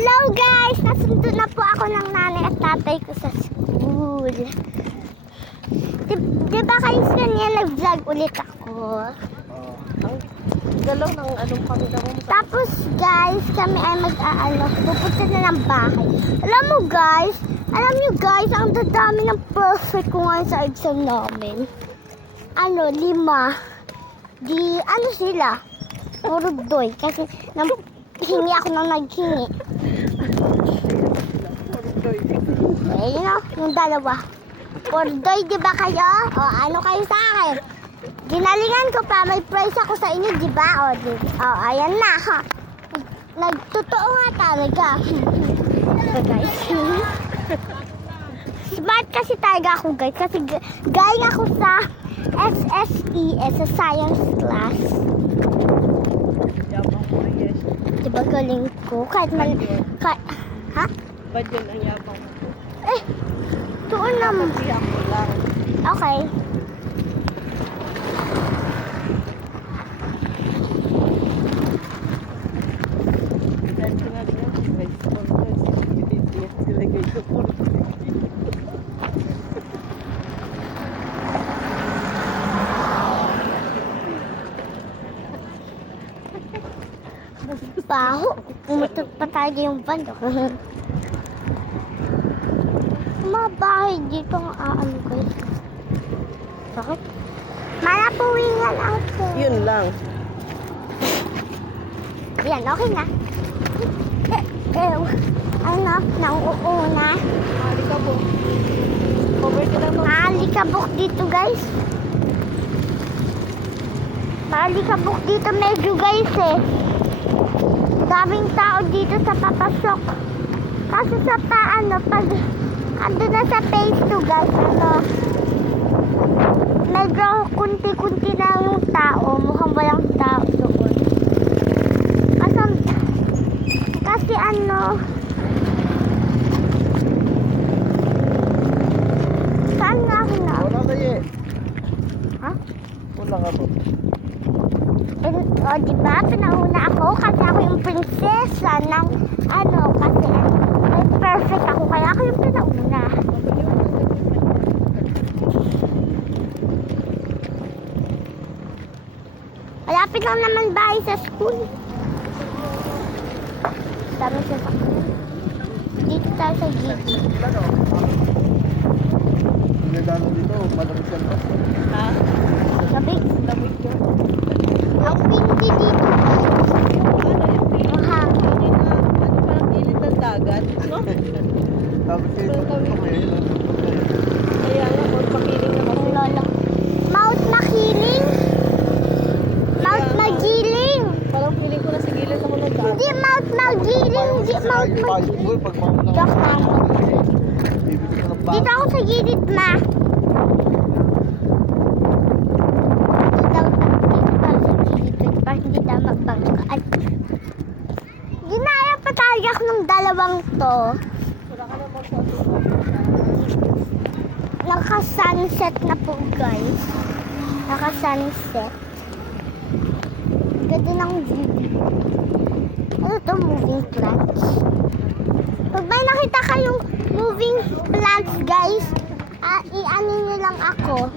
Hello guys! Nasundo na po ako ng nanay at tatay ko sa school. Diba kayo kanina nag-vlog ulit ako? Ang galaw ng anong pamilya mo. Tapos guys, kami ay pupunta na ng bahay. Alam nyo guys, ang dadami ng perfect ko ngayon sa exam namin. 5. Sila? Puro doy. Kasi hingi ako nang naghingi. Ayun o, yung dalawa. Puro doy, di ba kayo? O, ano kayo sa akin? Ginalingan ko pa, may prize ako sa inyo, di ba? O, ayan na, ha? Nagtotoo nga talaga. So, guys. Smart kasi talaga ako, guys. Kasi galing ako sa SSES, sa science class. Yabang mo, yes. Diba galing ko? Kahit ha? Ba't yun ang yabang mo? Doon naman. Kasi ako lang. Okay. Dahil sinabi niya, guys, nilagay ko po. Baho. Pumutok pa tayo yung bando. Mga bahay dito ang aano guys. Bakit? Malapuwingan ako. Yun lang. Yan, okay na. Ano? Nauuna. Alikabok. Cover ka lang mo. Maalikabok dito guys. Maalikabok dito medyo guys eh. Daming tao dito sa papasok. Kasi sa pag ando na sa phase 2 guys, medyo kunti-kunti na yung tao. Mukhang walang tao doon. Kasi saan nga ako na? Wala kayo eh. Ha? Wala ka po. O, diba? Pinauna ako kasi ako yung prinsesa ng kasi perfect ako kaya ako yung pinauna. Malapit lang naman bahay sa school. Dami sa sakyan. Dito tayo sa gilid. Nagano dito, malamig ka pa. Ha? Labig. Lamig ka. Ang windy dito. Yung hangin na, parang gilid ng dagat, no? Tapos kayo Kaya nga, Mount Makiling na kasi. Lolo. Mount Makiling? Mount Magiling? Parang feeling ko na sa gilid ako ng dagat. Hindi Mount Magiling. Hindi Mount Magiling. Joke lang. Dito ako sa gilid na. Hindi tayo magbangkaan. Ginaya pa tayo ako ng dalawang to. Wala ka naman sa Naka-sunset na po guys. Naka-sunset. Ganda ng view. Ano to? Moving plants. Pag may nakita kayong moving plants guys, i-ano nyo lang ako.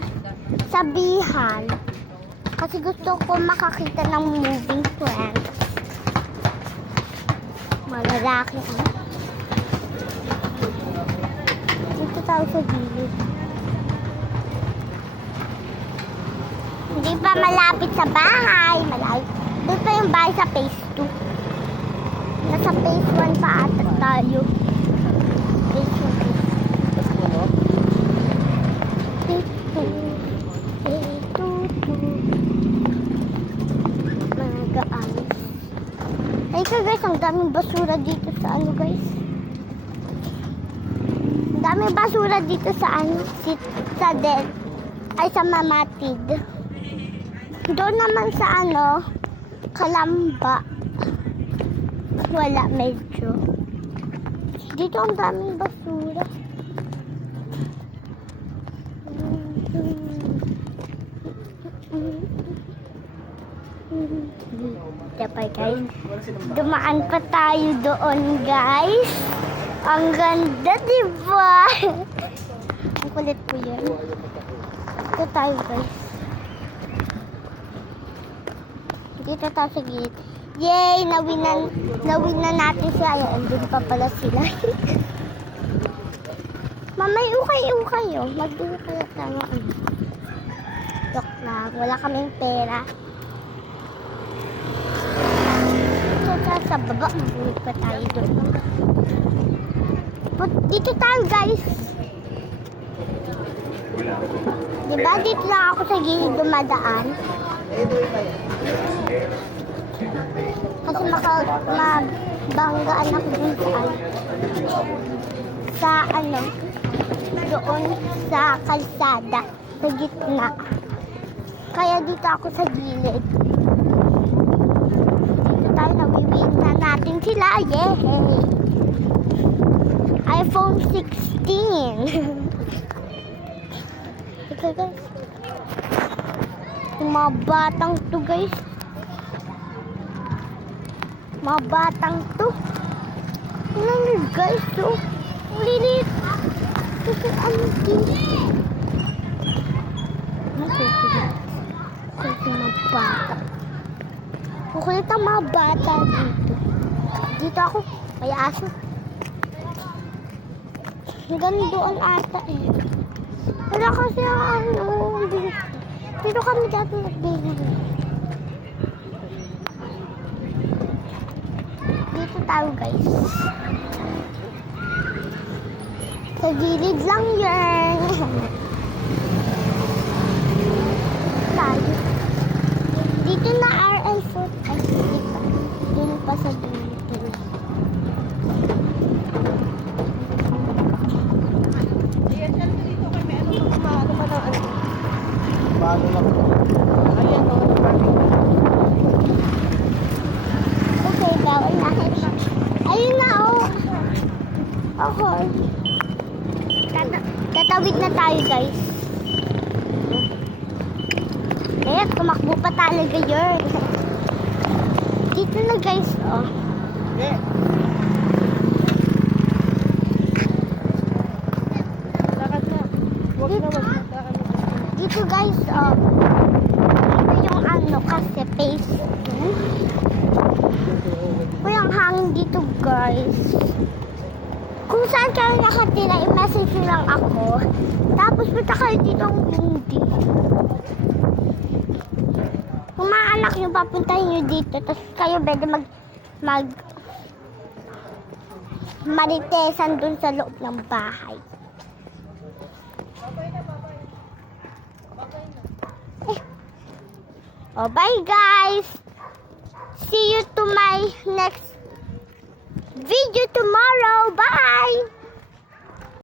Sabihan. Kasi gusto ko makakita ng moving plants. Malalaki Dito tayo sa gilid. Hindi pa malapit sa bahay. Doon pa yung bahay sa phase 2. Nasa phase 1 pa ata tayo. Phase 1. Guys, ang daming basura dito sa guys. Ang daming basura dito sa sa Mamatid. Doon naman sa Kalamba. Wala medyo. Dito ang daming basura. Dapat guys, dumaan pa tayo doon guys. Ang ganda, diba? Ang kulit po yun. Dito tayo guys. Dito tayo sa gilid. Yay! Nawin na natin siya. Ayan, andun pa pala sila. Mamay, ukay-ukay oh. Mag-ukay tayo. Joke lang. Wala kaming pera. Sa baba, mabulit pa tayo doon. Dito tayo guys. Diba dito lang ako sa gilid dumadaan? Kasi mabanggaan ako dun sa ano, doon sa kalsada, sa gitna. Kaya dito ako sa gilid. Dito tayo, nawiwin na natin sila. Yay! iPhone 16. Okay guys. Yung mga batang to guys. Mga batang to. Tingnan nyo guys to. Ang lilit. Kasi ano dito. Kasi mga bata. Kukulit ang mga bata dito. Dito ako. May aso. Hanggang doon ata eh. Wala kasi ang ano. Dito kami dati nagbili. Dito tayo guys. Sa gilid lang yan. Tayo. Dito na RL Food. Ay, dito. Dito pa sa gilid. Paano lang? Ayan o, parking. Okay, bawal na. Ayun na, oh. Okay. Tatawid na tayo, guys. Eh, tumakbo pa talaga yun. Dito na, guys, oh. Okay. Lakad na. Huwag na, wag na. Dito, guys, oh. Dito yung ano, kasi face. Uy, ang hangin dito, guys. Kung saan kayo nakatira, i-message nyo lang ako. Tapos punta kayo dito ang hindi. Kung mga anak nyo, papuntahin nyo dito. Tapos kayo pwede maritesan dun sa loob ng bahay. Oh, bye guys! See you to my next video tomorrow. Bye!